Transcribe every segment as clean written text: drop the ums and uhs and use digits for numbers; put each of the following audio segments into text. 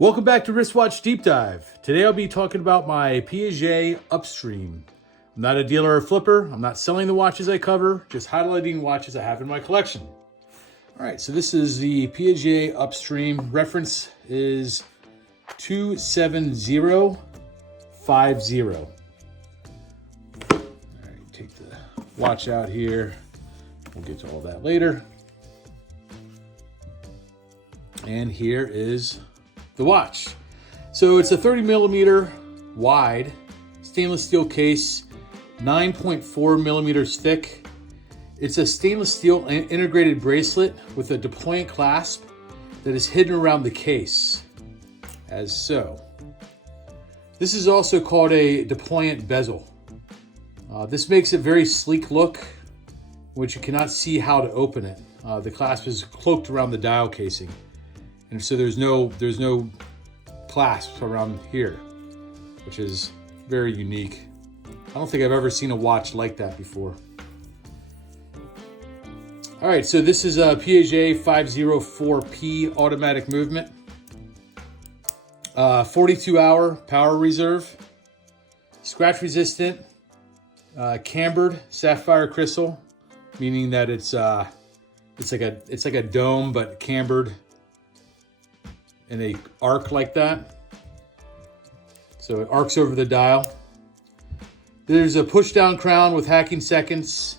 Welcome back to Wristwatch Deep Dive. Today I'll be talking about my Piaget Upstream. I'm not a dealer or flipper. I'm not selling the watches I cover, just highlighting watches I have in my collection. All right, so this is the Piaget Upstream. Reference is 27050. All right, take the watch out here. We'll get to all that later. And here is the watch. So it's a 30 millimeter wide stainless steel case, 9.4 millimeters thick. It's a stainless steel integrated bracelet with a deployant clasp that is hidden around the case, as so. This is also called a deployant bezel. This makes it very sleek look, which you cannot see how to open it. The clasp is cloaked around the dial casing. And so there's no clasp around here, which is very unique. I don't think I've ever seen a watch like that before. All right, so this is a Piaget 504P automatic movement. 42-hour power reserve, scratch resistant, cambered sapphire crystal, meaning that it's like a dome but cambered in a arc like that. So it arcs over the dial. There's a push down crown with hacking seconds.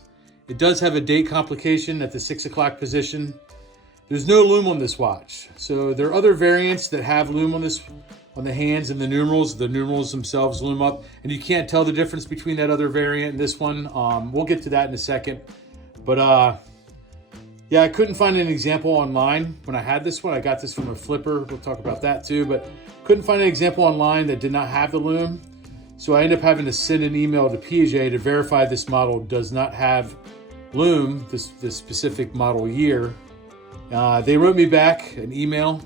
It does have a date complication at the 6 o'clock position. There's no lume on this watch. So there are other variants that have lume on the hands and the numerals. The numerals themselves lume up, and you can't tell the difference between that other variant and this one. We'll get to that in a second. But yeah, I couldn't find an example online when I had this one. I got this from a flipper. We'll talk about that too, but couldn't find an example online that did not have the lume. So I ended up having to send an email to Piaget to verify this model does not have lume, this specific model year. They wrote me back an email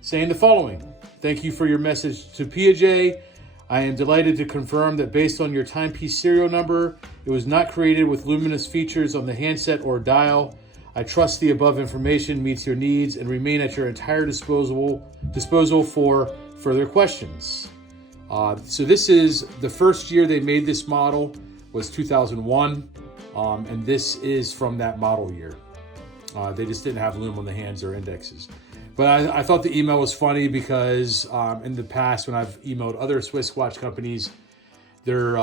saying the following: "Thank you for your message to Piaget. I am delighted to confirm that based on your timepiece serial number, it was not created with luminous features on the handset or dial. I trust the above information meets your needs and remain at your entire disposal for further questions." So this is the first year they made this model was 2001, and this is from that model year. They just didn't have lume on the hands or indexes. But I thought the email was funny because in the past when I've emailed other Swiss watch companies, they're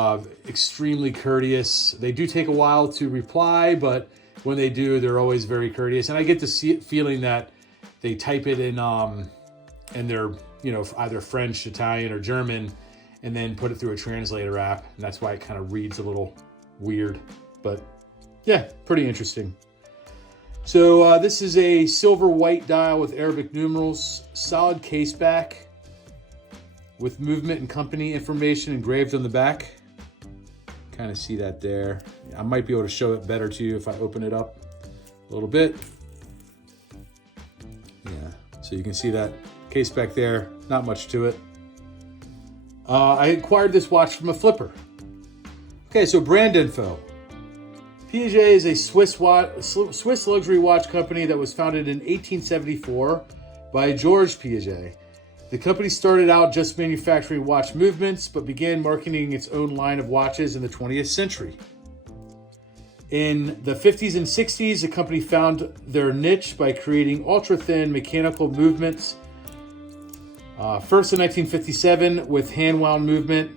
extremely courteous. They do take a while to reply, but when they do, they're always very courteous. And I get the feeling that they type it in their, either French, Italian, or German, and then put it through a translator app. And that's why it kind of reads a little weird. But yeah, pretty interesting. So this is a silver white dial with Arabic numerals, solid case back with movement and company information engraved on the back. Kind of see that there. I might be able to show it better to you if I open it up a little bit. Yeah, so you can see that case back there, not much to it. I acquired this watch from a flipper. Okay, so brand info. Piaget is a Swiss luxury watch company that was founded in 1874 by Georges Piaget. The company started out just manufacturing watch movements, but began marketing its own line of watches in the 20th century. In the 50s and 60s, the company found their niche by creating ultra-thin mechanical movements. First in 1957 with hand-wound movement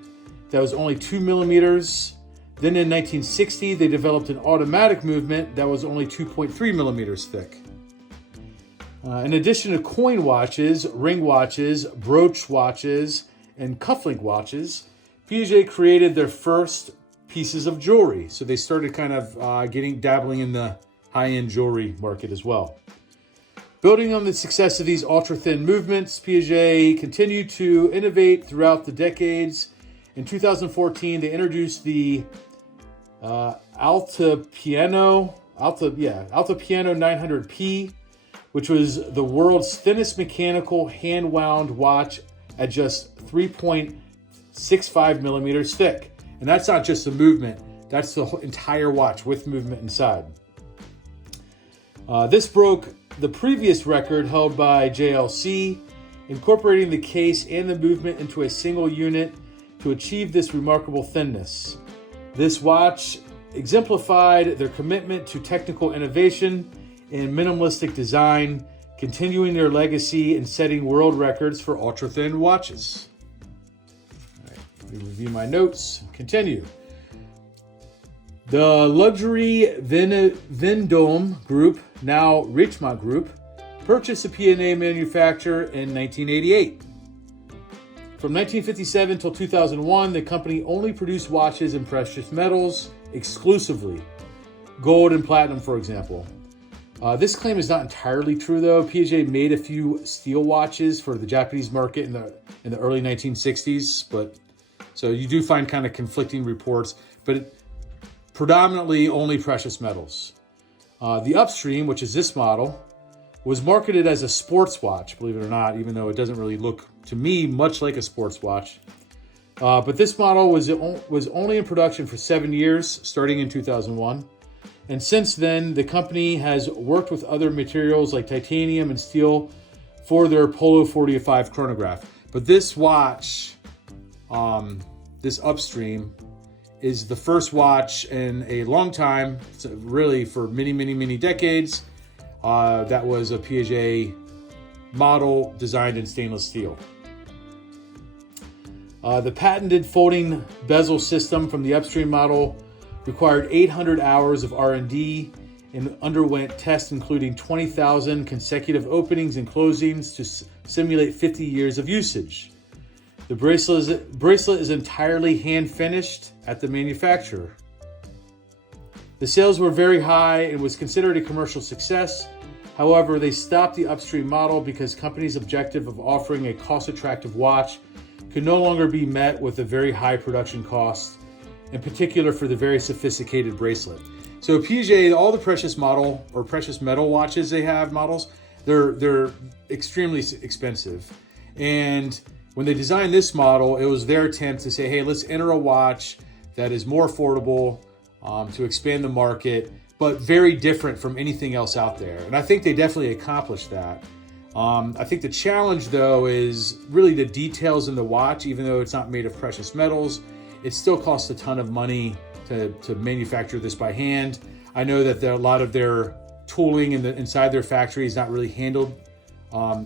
that was only 2 millimeters. Then in 1960, they developed an automatic movement that was only 2.3 millimeters thick. In addition to coin watches, ring watches, brooch watches, and cufflink watches, Piaget created their first pieces of jewelry. So they started kind of dabbling in the high-end jewelry market as well. Building on the success of these ultra-thin movements, Piaget continued to innovate throughout the decades. In 2014, they introduced the Alta Piano 900P, which was the world's thinnest mechanical hand-wound watch at just 3.65 millimeters thick. And that's not just the movement, that's the entire watch with movement inside. This broke the previous record held by JLC incorporating the case and the movement into a single unit to achieve this remarkable thinness. This watch exemplified their commitment to technical innovation and minimalistic design, continuing their legacy and setting world records for ultra-thin watches. All right, let me review my notes. Continue. The luxury Vendome Group, now Richemont Group, purchased the Piaget manufacturer in 1988. From 1957 till 2001, the company only produced watches in precious metals exclusively, gold and platinum, for example. This claim is not entirely true, though. Piaget made a few steel watches for the Japanese market in the early 1960s, but so you do find kind of conflicting reports, but predominantly only precious metals. The Upstream, which is this model, was marketed as a sports watch, believe it or not, even though it doesn't really look to me much like a sports watch. But this model was only in production for 7 years, starting in 2001. And since then, the company has worked with other materials like titanium and steel for their Polo 45 chronograph. But this watch, this Upstream, is the first watch in a long time, so really for many decades, that was a Piaget model designed in stainless steel. The patented folding bezel system from the Upstream model required 800 hours of R&D and underwent tests including 20,000 consecutive openings and closings to simulate 50 years of usage. The bracelet is entirely hand-finished at the manufacturer. The sales were very high and was considered a commercial success. However, they stopped the Upstream model because company's objective of offering a cost-attractive watch could no longer be met with the very high production costs, in particular for the very sophisticated bracelet. So Piaget, all the precious model or precious metal watches they have models, they're extremely expensive. And when they designed this model, it was their attempt to say, hey, let's enter a watch that is more affordable, to expand the market, but very different from anything else out there. And I think they definitely accomplished that. I think the challenge, though, is really the details in the watch. Even though it's not made of precious metals, it still costs a ton of money to manufacture this by hand. I know that a lot of their tooling inside their factory is not really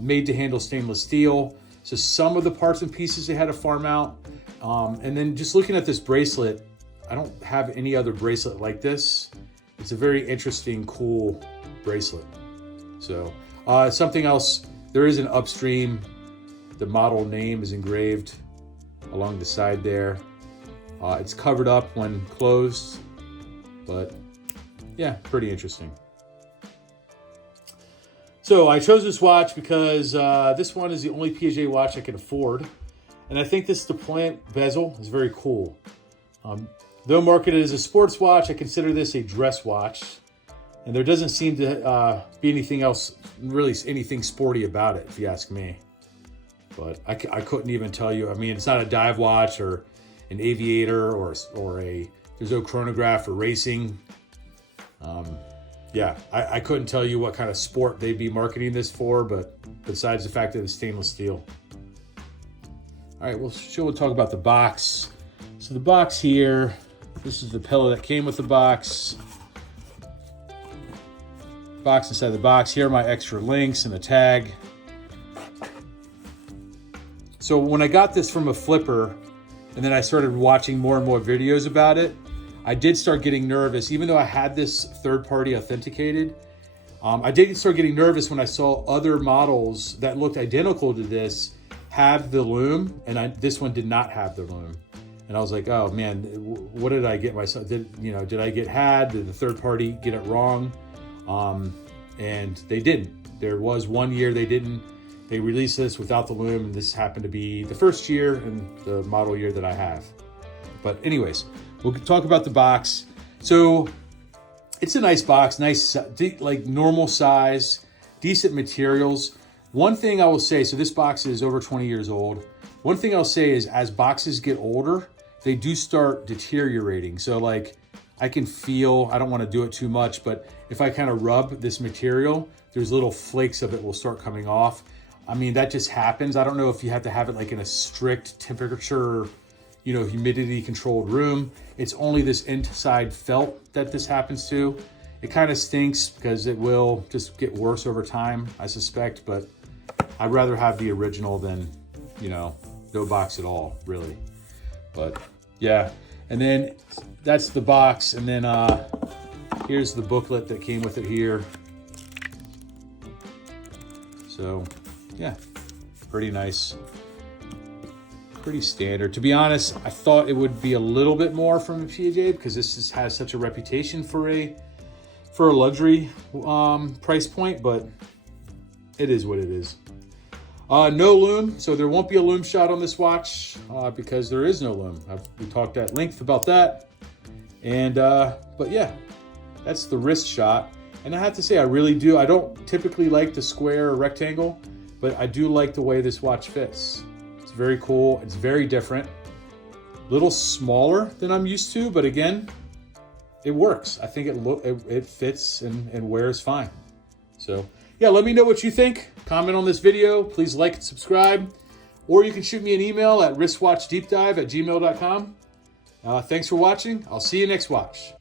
made to handle stainless steel. So some of the parts and pieces they had to farm out. And then just looking at this bracelet, I don't have any other bracelet like this. It's a very interesting, cool bracelet. So something else, there is an Upstream. The model name is engraved along the side there. It's covered up when closed, but yeah, pretty interesting. So I chose this watch because this one is the only Piaget watch I can afford. And I think this Deployant Bezel is very cool. Though marketed as a sports watch, I consider this a dress watch. And there doesn't seem to be anything else, really anything sporty about it, if you ask me. But I couldn't even tell you. I mean, it's not a dive watch or an aviator or there's no chronograph or racing. Yeah, I couldn't tell you what kind of sport they'd be marketing this for, but besides the fact that it's stainless steel. All right, we'll talk about the box. So the box here, this is the pillow that came with the box. Box inside the box. Here are my extra links and the tag. So when I got this from a flipper, and then I started watching more and more videos about it, I did start getting nervous. Even though I had this third-party authenticated, I did start getting nervous when I saw other models that looked identical to this have the loom, and this one did not have the loom. And I was like, oh man, what did I get myself? Did I get had? Did the third party get it wrong? And they didn't. There was 1 year they didn't. They released this without the loom, and this happened to be the first year and the model year that I have. But anyways, we'll talk about the box. So it's a nice box, nice, like normal size, decent materials. One thing I will say, so this box is over 20 years old. One thing I'll say is as boxes get older, they do start deteriorating. So like I can feel, I don't want to do it too much, but if I kind of rub this material, there's little flakes of it will start coming off. I mean, that just happens. I don't know if you have to have it like in a strict temperature, you know, humidity controlled room. It's only this inside felt that this happens to. It kind of stinks because it will just get worse over time, I suspect, but I'd rather have the original than, you know, no box at all, really. But yeah, and then that's the box. And then here's the booklet that came with it here. So yeah, pretty nice, pretty standard. To be honest, I thought it would be a little bit more from Piaget because this has such a reputation for a luxury price point, but it is what it is. No lume, so there won't be a lume shot on this watch because there is no lume. We talked at length about that. And but yeah, that's the wrist shot. And I have to say, I really do. I don't typically like the square or rectangle, but I do like the way this watch fits. It's very cool. It's very different. A little smaller than I'm used to, but again, it works. I think it fits and wears fine. So yeah, let me know what you think. Comment on this video. Please like and subscribe. Or you can shoot me an email at wristwatchdeepdive@gmail.com. Thanks for watching. I'll see you next watch.